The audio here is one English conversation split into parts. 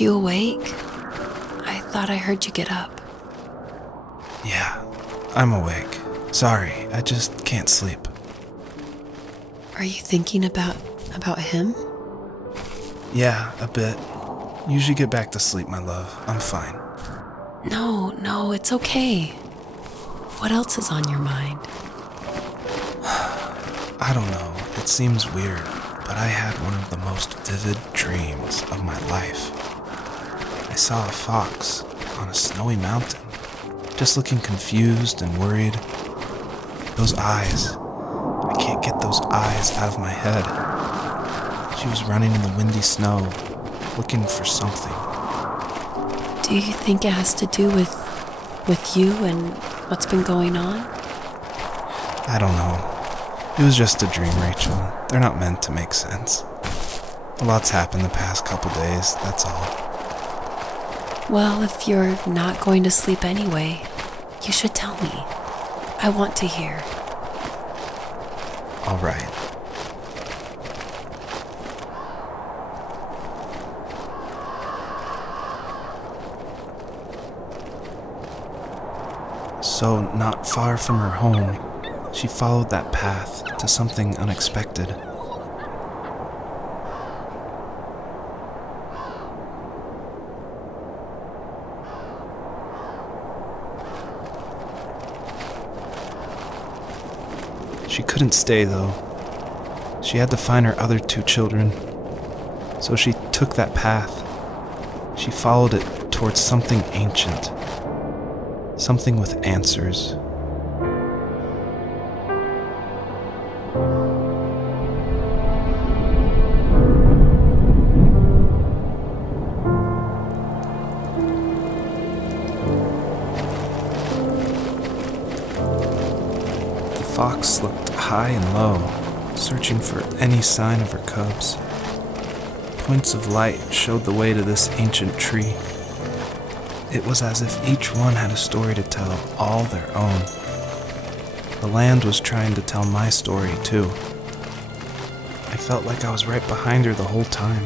you awake? I thought I heard you get up. Yeah, I'm awake. Sorry, I just can't sleep. Are you thinking about him? Yeah, a bit. Usually get back to sleep, my love. I'm fine. No, it's okay. What else is on your mind? I don't know. It seems weird, but I had one of the most vivid dreams of my life. I saw a fox on a snowy mountain, just looking confused and worried. Those eyes. I can't get those eyes out of my head. She was running in the windy snow, looking for something. Do you think it has to do with you and what's been going on? I don't know. It was just a dream, Rachel. They're not meant to make sense. A lot's happened the past couple days, that's all. Well, if you're not going to sleep anyway, you should tell me. I want to hear. All right. So, not far from her home, she followed that path to something unexpected. She couldn't stay, though. She had to find her other 2 children. So she took that path. She followed it towards something ancient. Something with answers. The fox looked high and low, searching for any sign of her cubs. Points of light showed the way to this ancient tree. It was as if each one had a story to tell, all their own. The land was trying to tell my story, too. I felt like I was right behind her the whole time.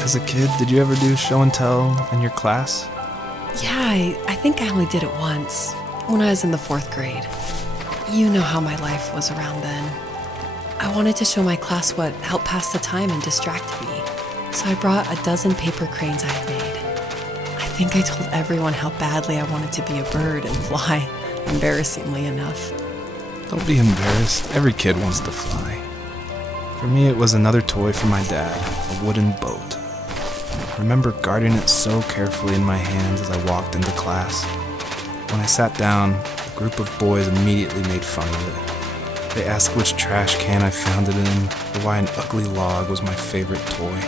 As a kid, did you ever do show and tell in your class? Yeah, I think I only did it once, when I was in the 4th grade. You know how my life was around then. I wanted to show my class what helped pass the time and distracted me, so I brought a dozen paper cranes I had made. I think I told everyone how badly I wanted to be a bird and fly, embarrassingly enough. Don't be embarrassed. Every kid wants to fly. For me, it was another toy from my dad, a wooden boat. I remember guarding it so carefully in my hands as I walked into class. When I sat down, a group of boys immediately made fun of it. They asked which trash can I found it in, or why an ugly log was my favorite toy.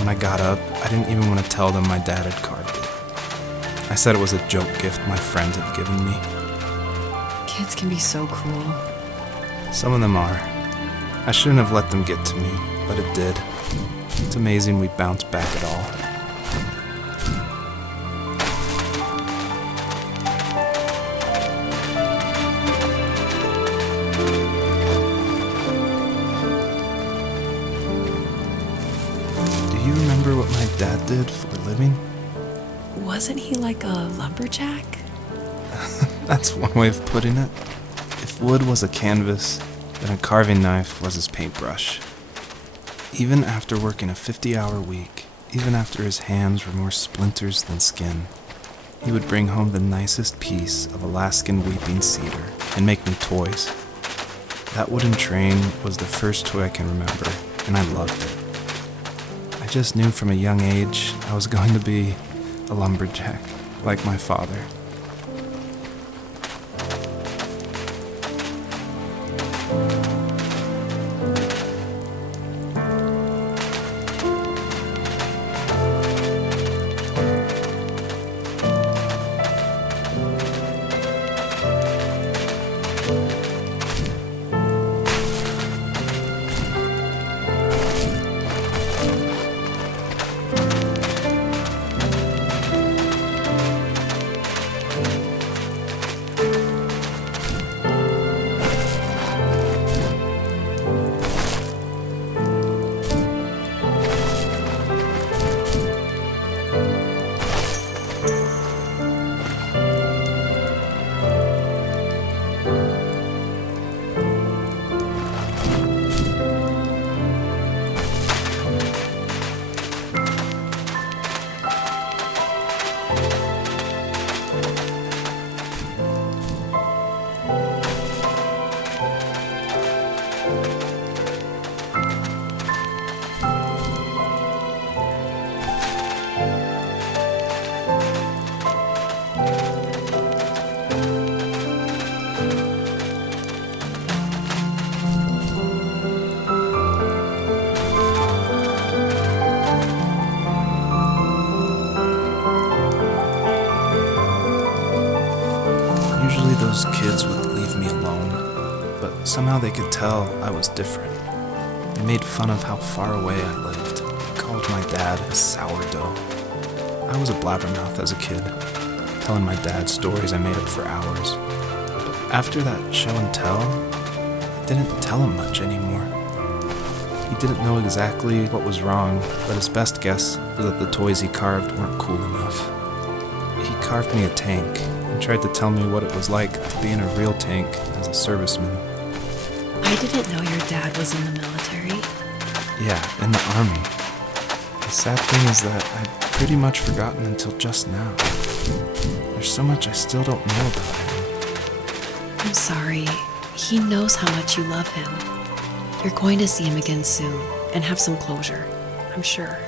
When I got up, I didn't even want to tell them my dad had carved it. I said it was a joke gift my friend had given me. Kids can be so cruel. Some of them are. I shouldn't have let them get to me, but it did. It's amazing we bounced back at all. Do you remember what my dad did for a living? Wasn't he like a lumberjack? That's one way of putting it. If wood was a canvas, then a carving knife was his paintbrush. Even after working a 50-hour week, even after his hands were more splinters than skin, he would bring home the nicest piece of Alaskan weeping cedar and make me toys. That wooden train was the first toy I can remember, and I loved it. I just knew from a young age I was going to be a lumberjack, like my father. Usually those kids would leave me alone, but somehow they could tell I was different. They made fun of how far away I lived. They called my dad a sourdough. I was a blabbermouth as a kid, telling my dad stories I made up for hours. But after that show and tell, I didn't tell him much anymore. He didn't know exactly what was wrong, but his best guess was that the toys he carved weren't cool enough. He carved me a tank and tried to tell me what it was like to be in a real tank as a serviceman. I didn't know your dad was in the military. Yeah, in the army. The sad thing is that I'd pretty much forgotten until just now. There's so much I still don't know about him. I'm sorry. He knows how much you love him. You're going to see him again soon and have some closure, I'm sure.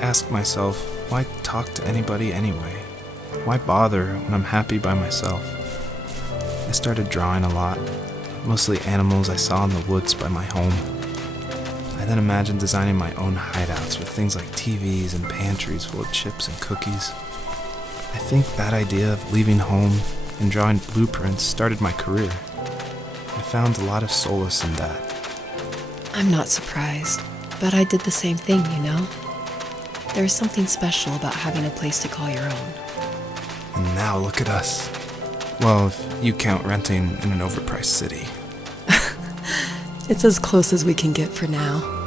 asked myself, why talk to anybody anyway? Why bother when I'm happy by myself? I started drawing a lot, mostly animals I saw in the woods by my home. I then imagined designing my own hideouts with things like TVs and pantries full of chips and cookies. I think that idea of leaving home and drawing blueprints started my career. I found a lot of solace in that. I'm not surprised, but I did the same thing, you know? There's something special about having a place to call your own. And now look at us. Well, if you count renting in an overpriced city. It's as close as we can get for now.